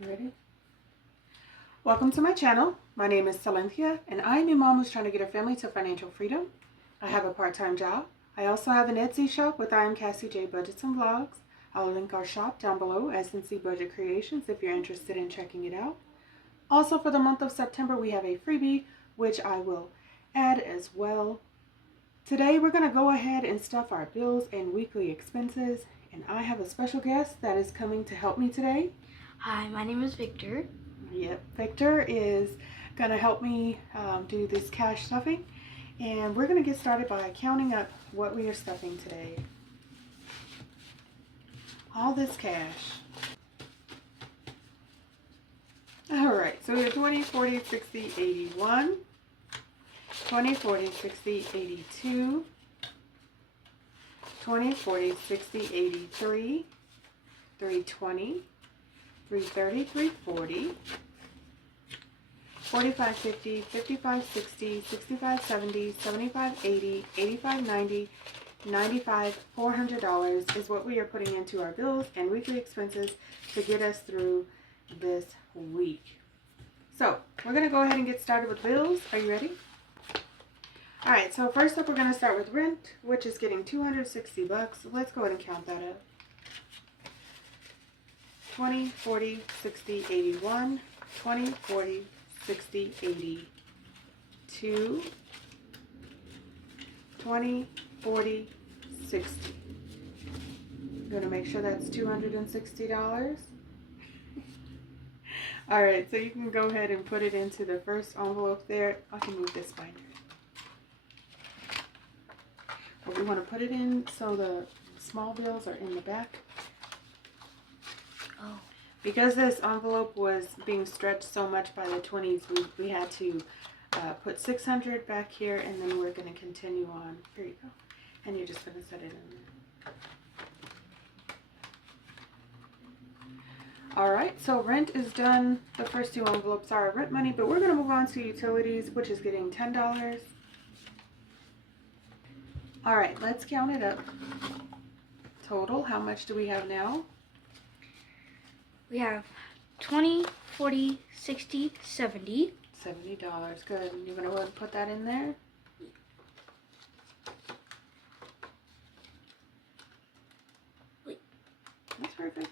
You ready? Welcome to my channel. My name is Silynthia, and I am a mom who's trying to get her family to financial freedom. I have a part-time job. I also have an Etsy shop with I am Cassie J Budgets and Vlogs. I'll link our shop down below, SNC Budget Creations, if you're interested in checking it out. Also, for the month of September, we have a freebie, which I will add as well. Today, we're going to go ahead and stuff our bills and weekly expenses, and I have a special guest that is coming to help me today. Hi, my name is Victor. Yep, Victor is going to help me do this cash stuffing, and we're going to get started by counting up what we are stuffing today. All this cash. Alright, so we have 20, 40, 60, 81, 20, 40, 60, 82, 20, 40, 60, 83, 320, 330, 340, 45, 50, 55, 60, 65, 70, 75, 80, 85, 90, 95, $400 is what we are putting into our bills and weekly expenses to get us through this week. So we're going to go ahead and get started with bills. Are you ready? Alright, so first up we're going to start with rent, which is getting $260. Let's go ahead and count that up. 20, 40, 60, 81, 20, 40, 60, 82, 20, 40, 60. I'm going to make sure that's $260. Alright, so you can go ahead and put it into the first envelope there. I can move this binder. But we want to put it in so the small bills are in the back. Oh. Because this envelope was being stretched so much by the 20s, we had to put 600 back here, and then we're going to continue on. Here you go. And you're just going to set it in there. Alright, so rent is done. The first two envelopes are rent money, but we're going to move on to utilities, which is getting $10. Alright, let's count it up. Total, how much do we have now? We have 20, 40, 60, 70. $70. Good. You're going to go ahead and put that in there? Wait. That's perfect.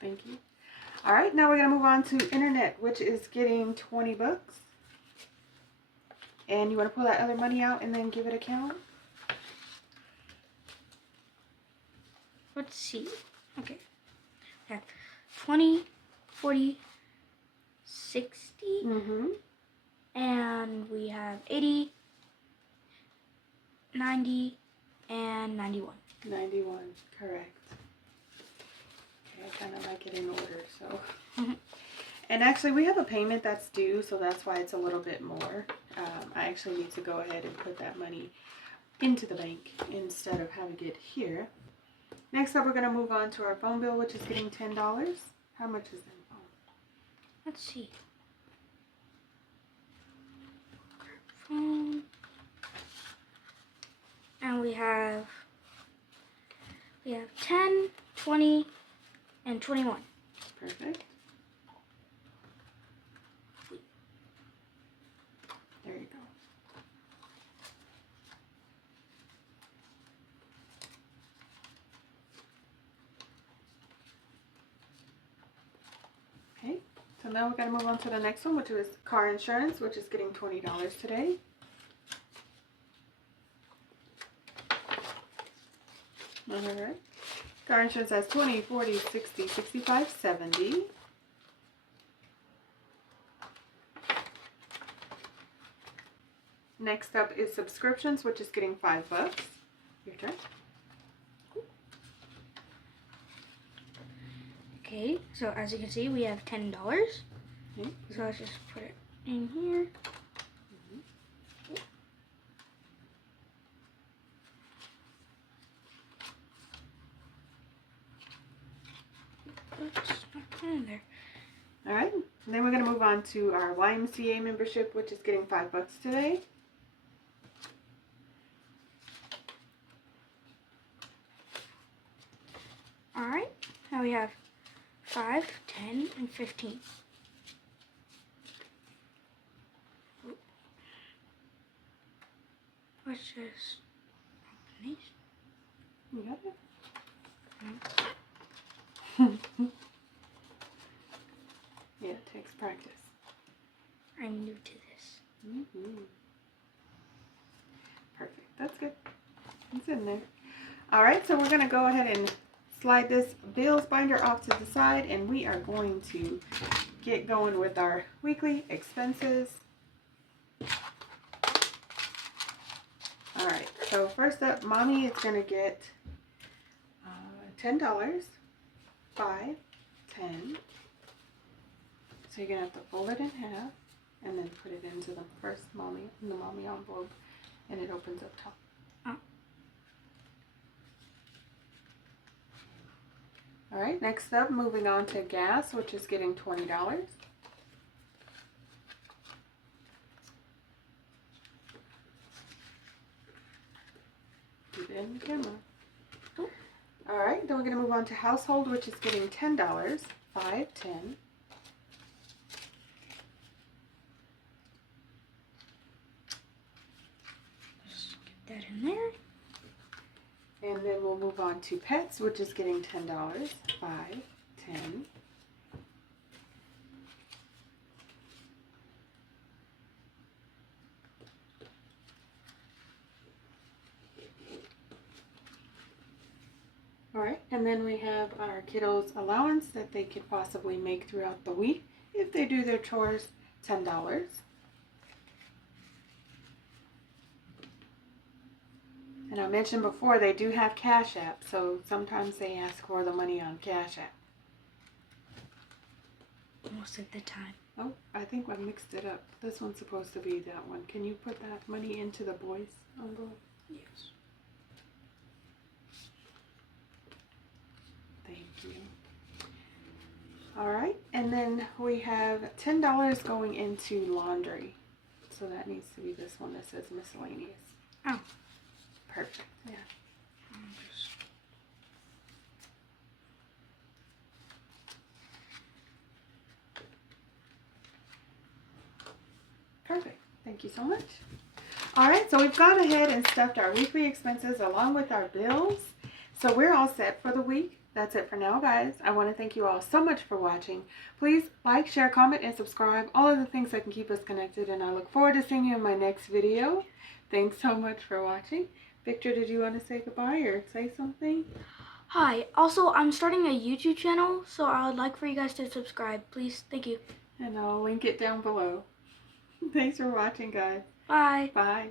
Thank you. Alright, now we're going to move on to internet, which is getting $20. And you want to pull that other money out and then give it a count? Let's see. Okay. We have 20, 40, 60. Mm-hmm. And we have 80, 90, and 91. 91. Correct. Okay, I kind of like it in order, so. And actually, we have a payment that's due, so that's why it's a little bit more. I actually need to go ahead and put that money into the bank instead of having it here. Next up, we're going to move on to our phone bill, which is getting $10. How much is that phone? Let's see. Phone. And we have 10, 20, and 21. Perfect. There you go. Okay, so now we're going to move on to the next one, which is car insurance, which is getting $20 today. Alright. Car insurance has 20, 40, 60, 65, 70. Next up is subscriptions, which is getting $5. Your turn. Okay, so as you can see, we have $10. Okay. So let's just put it in here. Oops, not in there. Alright, and then we're going to move on to our YMCA membership, which is getting $5 today. Alright, now we have 5, 10, and 15. Let's just open these. You got it? Yeah, it takes practice. I'm new to this. Perfect. That's good. It's in there. All right, so we're going to go ahead and slide this bills binder off to the side, and we are going to get going with our weekly expenses. All right, so first up, Mommy is going to get $10, 5, 10. So you're going to have to fold it in half and then put it into the first the mommy envelope, and it opens up top. All right, next up, moving on to gas, which is getting $20. Keep it in the camera. All right, then we're going to move on to household, which is getting $10, 5, 10. Just get that in there. And then we'll move on to pets, which is getting $10, 5, 10. All right, and then we have our kiddos' allowance that they could possibly make throughout the week if they do their chores, $10. And I mentioned before, they do have Cash App, so sometimes they ask for the money on Cash App. Most of the time. Oh, I think I mixed it up. This one's supposed to be that one. Can you put that money into the boys' envelope? Yes. Thank you. All right, and then we have $10 going into laundry. So that needs to be this one that says miscellaneous. Oh. Perfect, yeah. Perfect. Thank you so much. All right, so we've gone ahead and stuffed our weekly expenses along with our bills. So we're all set for the week. That's it for now, guys. I want to thank you all so much for watching. Please like, share, comment, and subscribe. All of the things that can keep us connected, and I look forward to seeing you in my next video. Thanks so much for watching. Victor, did you want to say goodbye or say something? Hi. Also, I'm starting a YouTube channel, so I would like for you guys to subscribe, please. Thank you. And I'll link it down below. Thanks for watching, guys. Bye. Bye.